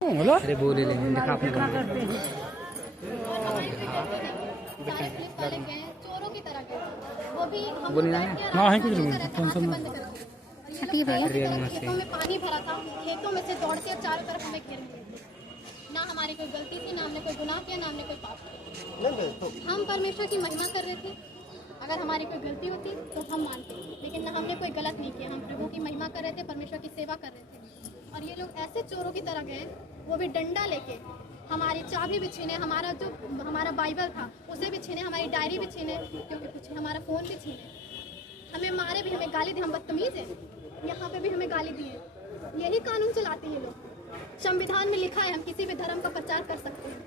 अरे बोले ले दिखा आपने चोरों की तरह वो भी बोली ना हाँ है कुछ नहीं टेंशन ना खेतों में पानी भरा था, खेतों में से दौड़ के चारों तरफ हमें घेर लिए थे। ना हमारी कोई गलती थी, ना हमने कोई गुनाह किया, ना हमने कोई पाप किया। हम परमेश्वर की महिमा कर रहे थे। अगर हमारी कोई गलती होती तो हम मानते, लेकिन ना हमने कोई गलत नहीं किया। हम प्रभु की महिमा कर रहे थे, परमेश्वर की सेवा कर रहे थे। और ये लोग ऐसे चोरों की तरह गए, वो भी डंडा लेके हमारी चाबी भी छीने, हमारा बाइबल था उसे भी छीने, हमारी डायरी भी छीने, क्योंकि कुछ हमारा फ़ोन भी छीने, हमें मारे भी, हमें गाली दी। हम बदतमीज हैं, यहाँ पे भी हमें गाली दी है। यही कानून चलाते हैं लोग। संविधान में लिखा है हम किसी भी धर्म का प्रचार कर सकते हैं,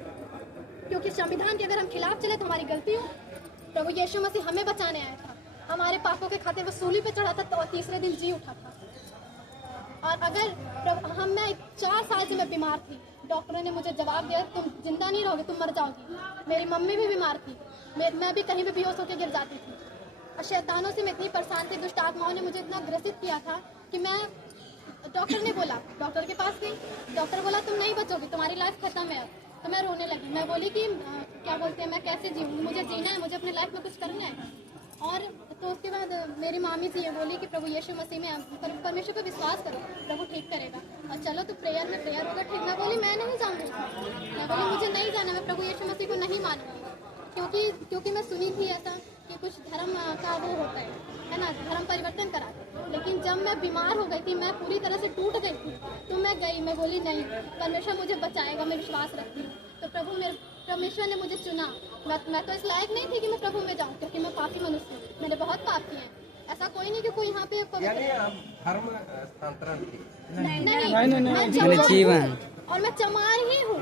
क्योंकि संविधान के अगर हम खिलाफ चले तो हमारी गलती हो। प्रभु यीशु मसीह हमें बचाने आया था, हमारे पापों के खातिर वो सूली पे चढ़ा था तो तीसरे दिन जी उठा था। और अगर मैं 4 साल से मैं बीमार थी, डॉक्टरों ने मुझे जवाब दिया तुम जिंदा नहीं रहोगे, तुम मर जाओगी। मेरी मम्मी भी बीमार थी, मैं भी कहीं भी बेहोश होकर गिर जाती थी। और शैतानों से मैं इतनी परेशान थी, दुष्ट आत्माओं ने मुझे इतना ग्रसित किया था कि मैं, डॉक्टर ने बोला, डॉक्टर के पास गई, डॉक्टर बोला तुम नहीं बचोगी, तुम्हारी लाइफ खत्म है। तो मैं रोने लगी। मैं बोली कि क्या बोलते हैं, मैं कैसे जीऊँ, मुझे जीना है, मुझे अपनी लाइफ में कुछ करना है। और तो उसके बाद मेरी मामी जी ये बोली कि प्रभु यीशु मसीह में परमेश्वर पर विश्वास करो, प्रभु ठीक करेगा। और चलो तो प्रेयर में प्रेयर होगा ठीक। मैं बोली मैं नहीं जाऊँगी, मैं बोली मुझे नहीं जाना, मैं प्रभु यीशु मसीह को नहीं मानूंगी, क्योंकि मैं सुनी थी ऐसा कि कुछ धर्म का वो होता है ना, धर्म परिवर्तन कराते। लेकिन जब मैं बीमार हो गई थी, मैं पूरी तरह से टूट गई थी, तो मैं गई, मैं बोली नहीं, परमेश्वर मुझे बचाएगा, मैं विश्वास रखती हूँ। तो परमेश्वर ने मुझे चुना। मैं तो इस लायक नहीं थी कि मैं प्रभु में जाऊँ, क्योंकि मैं पापी मनुष्य हूँ, मैंने बहुत पाप किए हैं। ऐसा कोई नहीं कि कोई यहाँ पे धर्म स्थानांतरण नहीं, जीवन और मैं चमार ही हूँ,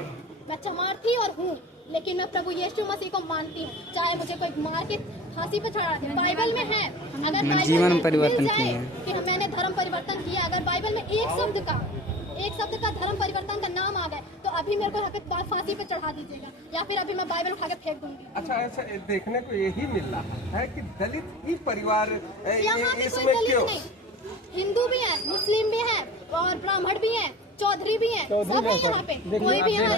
मैं चमार थी और हूँ, लेकिन मैं प्रभु यीशु मसीह को मानती हूँ, चाहे मुझे कोई मार के फांसी पर चढ़ा दे। बाइबल में है, अगर बाइबल जीवन में परिवर्तन मिल जाए किया कि मैंने धर्म परिवर्तन किया, अगर बाइबल में एक शब्द का धर्म परिवर्तन का नाम आ गए, तो अभी मेरे को यहाँ पे फांसी पे चढ़ा दीजिएगा, या फिर अभी मैं बाइबल उठा के फेंक दूंगी। अच्छा, ऐसा देखने को यही मिल रहा है कि दलित ही परिवार यहाँ पे कोई इसमें दलित क्यों? नहीं, हिंदू भी है, मुस्लिम भी है, और ब्राह्मण भी है, चौधरी भी है, सब है यहाँ पे। कोई भी यहाँ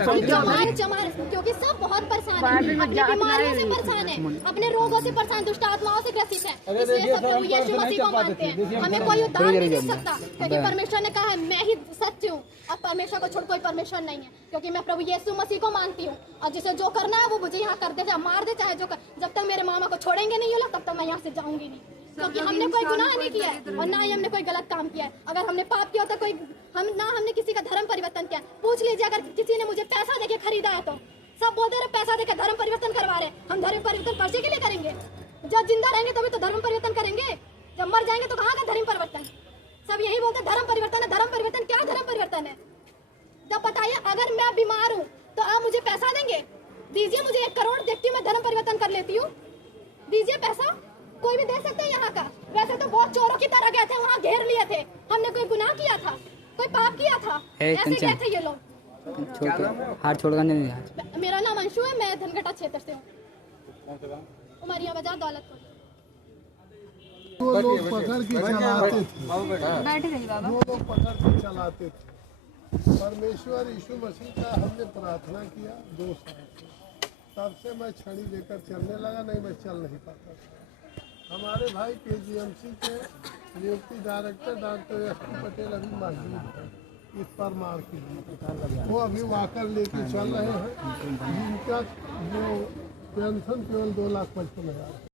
चमार, क्योंकि सब बहुत परेशान है, अपनी बीमारियों से परेशान है, अपने रोगों से परेशान, दुष्ट आत्माओं से ग्रसित है, इसलिए सब प्रभु यीशु मसीह को मानते हैं। हमें कोई उद्धार नहीं दे सकता, क्योंकि परमेश्वर ने कहा है मैं ही सत्य हूँ, और परमेश्वर को छोड़ कोई परमेश्वर नहीं है, क्योंकि मैं प्रभु यीशु मसीह को मानती हूँ। और जिसे जो करना है वो मुझे यहाँ कर दे, चाहे मार दे, चाहे जो कर, जब तक मेरे मामा को छोड़ेंगे नहीं ये लोग, तब तक मैं यहाँ से जाऊंगी नहीं, क्योंकि हमने कोई गुनाह नहीं किया है और ना ही हमने कोई गलत काम किया है। अगर हमने पाप किया होता, हमने किसी का धर्म परिवर्तन किया, पूछ लीजिए, अगर किसी ने मुझे पैसा देके खरीदा है तो सब बोलते रहे पैसा देके धर्म परिवर्तन करवा रहे। हम धर्म परिवर्तन पर्चे के लिए करेंगे? जब जिंदा रहेंगे तभी तो धर्म परिवर्तन करेंगे, जब मर जाएंगे तो कहाँ का धर्म परिवर्तन? सब यही बोलते धर्म परिवर्तन है, धर्म परिवर्तन। क्या धर्म परिवर्तन है? जब बताइए, अगर मैं बीमार हूँ तो आप मुझे पैसा देंगे? दीजिए, मुझे 1 करोड़ देखती हूँ, मैं धर्म परिवर्तन कर लेती हूँ, दीजिए पैसा। कोई भी दे सकता है यहाँ का। वैसे तो बहुत चोरों की तरह गए थे, वहाँ घेर लिए थे, हमने कोई गुनाह किया था, कोई पाप किया था, ऐसे गए थे ये लोग। हाथ छोड़कर नहीं। मेरा नाम अंशु है, मैं धनघटा क्षेत्र से हूँ, उमरिया बाजार, दौलतपुर। वो लोग पकड़ के चलाते थे, वो लोग पकड़ के चलाते थे। परमेश्वर यीशु मसीह का हमने प्रार्थना किया 2 साल से, तब से मैं छड़ी लेकर चलने लगा, नहीं मैं चल नहीं पाता था। हमारे भाई KGMC के नियुक्ति डायरेक्टर डॉक्टर SP पटेल अभी मौजूद है इस पर मार के, वो अभी वाकर लेके चल रहे हैं, जिनका जो पेंशन केवल 2,55,000।